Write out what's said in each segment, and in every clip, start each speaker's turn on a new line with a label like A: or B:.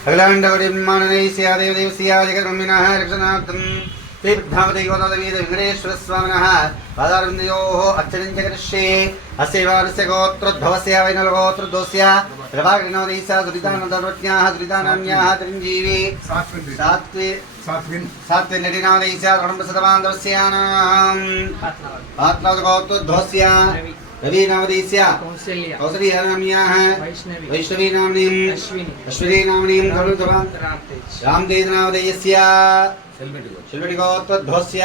A: அகிலாண்டவரிமானனை சியாதேவதேவ சியாஜகர்மிணः ரக்ஷநாப்தம் ஸ்ரீ பத்மாவதிகோதவீத விக்னேஸ்வரஸ்வாமினः பாதாரவிந்தயோः அர்ச்சனஞ்சகரிஷ்யே அசைவாரஸ்ய கோத்ரோத்பவஸ்ய வைனலகோத்ருதோஸ்ய பிரபாகரிணோதீசா துரிதானந்தர்வஜ்ஞாः துரிதானான்யாः திரஞ்சீவி சாத்வி சாத்விநடினாதீசா குடம்பசதவாந்தவஸ்யானாம் ஆத்மாவதகோத்ருதோஸ்ய रवि नामधीस्या कौसल्यानाम्याः
B: वैष्णवी।
A: नाम्नीम्
B: अश्विनी।
A: नाम्नीम् खलु
B: रामतेज।
A: नामधेयस्य शिल्पिटिकोत्वध्वस्य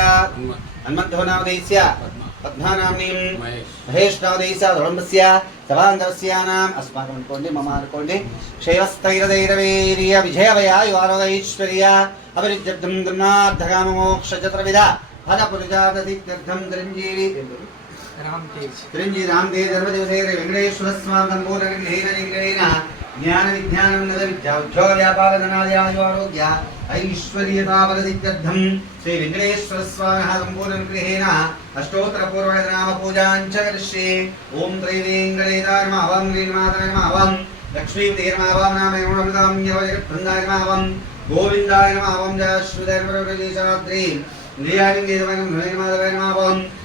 A: हनुमध्वो नामधेयस्य पद्मा। नाम्नीम्
C: महेश।
A: नामधेयस्य धुरम्बस्य सभान्तरस्यानाम् अस्माकम् अनुकोण्डि मम अनुकोण्डि शैवस्तैरदैरवैर्य विजयवया തിരുഞ്ചി രാംതേ ജന്മദിവസേരെ വെങ്കടേശ്വരസ്മാന്തംബൂരനിഗ്രഹേന ശ്രീ വെങ്കടേശ്വരസ്വാമ സമ്പൂർണനുഗ്രഹേണ അഷ്ടോത്തരപൂർവനാമപൂജാഞ്ച കർഷേ ഓം ത്രൈവേങ്കടേതാരമാവം ഗ്രീമാതാരമാവം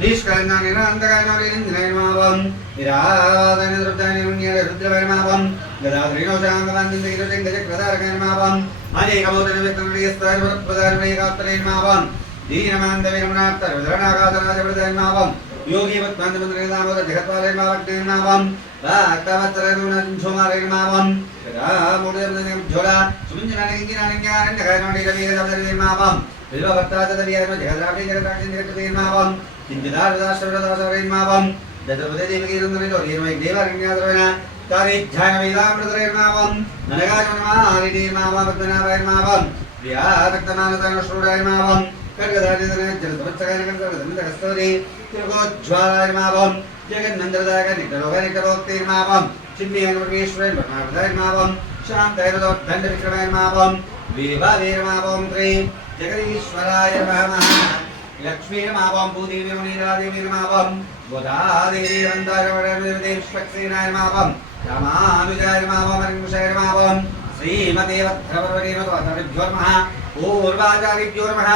A: నిష్కలంగానిరంతకైమావేదింద్రైమావం విరాదన శుద్ధానిరుణ్యర శుద్ధ్రవైమావం గదాగ్రీణోషాంగమాందిందగిరుజం గజక్రదారకైమావం అనేకమోదన వ్యక్తములయస్తారపదారమేకాత్తరైమావం దీనమాంతవిరమణాత్తరవిధరణాకాతనాజపడదైమావం యోగి భక్తాంతమంత్రనామోద జగత్పాదైమావగ్నైమావం భక్తవత్సరగుణుమారైమావం రాముడజోడా సుమంజనానికి నానికి ఆనందకైనోడి రవీరదైమావం విశ్వభక్తాచర్యమ జగదాక్షి జగదాక్షి జగత్కీర్మావం కించిదాశ్రవదాశ్రవీర్మావం దశపదేవీరందేవరణ్యాద్రవణ కారిధ్యానమీలామృతరేర్మావం ననగాజమారిణీమావద్మనాభైర్మావం వ్యారక్తమానతనుష్ణుడైర్మావం కనకదాజనజలసమచ్చకనకస్తోరి తిరుగోజ్వాలైర్మావం జగన్నందరదాయక నికరోహరికరోక్తిర్మావం చిన్మయనమీశ్వరైర్మావం శాంతైరదోర్దండ విక్రమైర్మావం వీరవీరమావం త్రీ జగదీశ్వరాయ నమః లక్ష్మీర్మావం భూదేవీర్మణీరాదేవీర్మావం బుధాదేవీరందారవడేవిదేవిష్పక్సేనాయర్మావం రామానుజాయర్మావం హరిముషైర్మావం నమః పూర్వాచారిభ్యోర్మः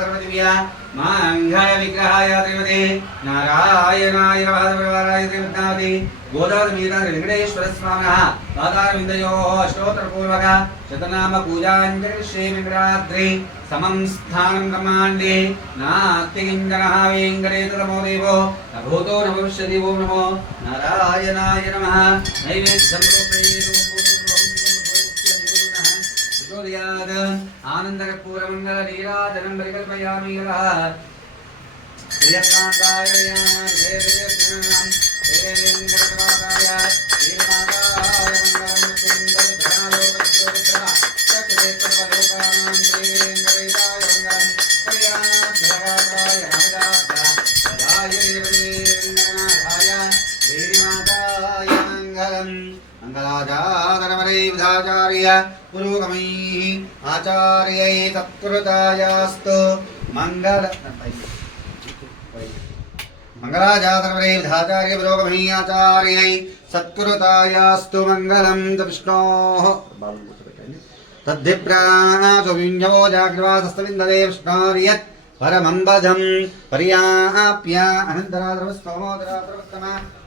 A: సర్వదివ్యా ధర్మదివ్య మాంఘాయ విగ్రహాయ శ్రీమతే నారాయణాయ నమః శ్రీమద్నావతి గోదావరి వెంకటేశ్వర స్వామినः పాదారవిందయోः అష్టోత్తరపూర్వక శతనామ పూజాంజలి శ్రీ వెంకటాద్రి సమం స్థానం బ్రహ్మాండే నాస్తి కించనః నమో దేవో నభూతో భూతో భవిష్యతి ఓం నమో నారాయణాయ నమ నైవేద్యం రూపే சூர்யாத் ஆனந்தகற்பூரமங்கல நீராஜனம் பரிகல்பயாமி பிரியகாந்தாய தேவேந்திரநாதாய வீரநாதாய శ్రీమాతాయ మంగళం మంగళాచారమరై విధాచార్య పురోగమై ఆచార్యై తత్కృతాయాస్తు మంగళ మంగళాచార్యై విధాచార్య పురోగమై ఆచార్యై సత్కృతాయాస్తు మంగళం విష్ణోః తద్ధిప్రాచువింజవో జాగ్రవాసస్తవిందదే విష్ణోర్యత్ పరమంబధం పర్యాప్య అనంతరాద్రవస్తమోదరాద్రవత్తమ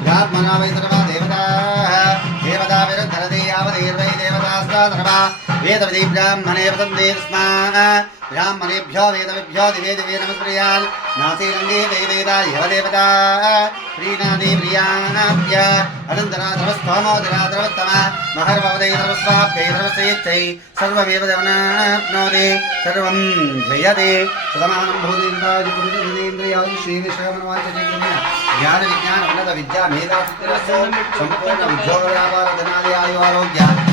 A: ఇదాత్మనామై సర్వా దేవతా? దేవతా విరుద్ధరతి యావదీర్వై దేవతాస్తా సర్వా వేదవతి బ్రాహ్మణే వదంతే స్మాన బ్రాహ్మణేభ్యో వేదవిభ్యో దివే దివే నమస్ప్రియాన్ నాసీనందే దేవేదా సర్వం జయతే సదమానం భూతేంద్రాయ పురుషేంద్రియాయ జ్ఞాన విజ్ఞాన ఉన్నత విద్యా మేధాశక్తి సంపూర్ణ ఉద్యోగ వ్యాపార ధనాది ఆయువారోగ్యాన్ని